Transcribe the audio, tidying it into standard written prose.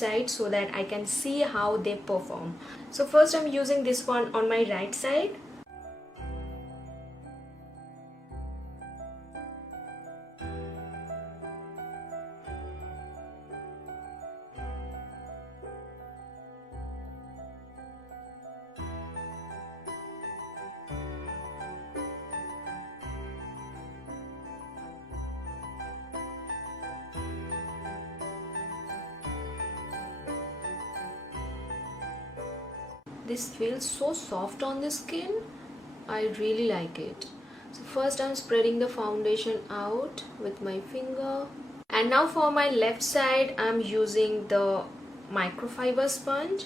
side so that I can see how they perform. So first I'm using this one on my right side. This feels so soft on the skin. I really like it. So first I'm spreading the foundation out with my finger. And now for my left side, I'm using the microfiber sponge.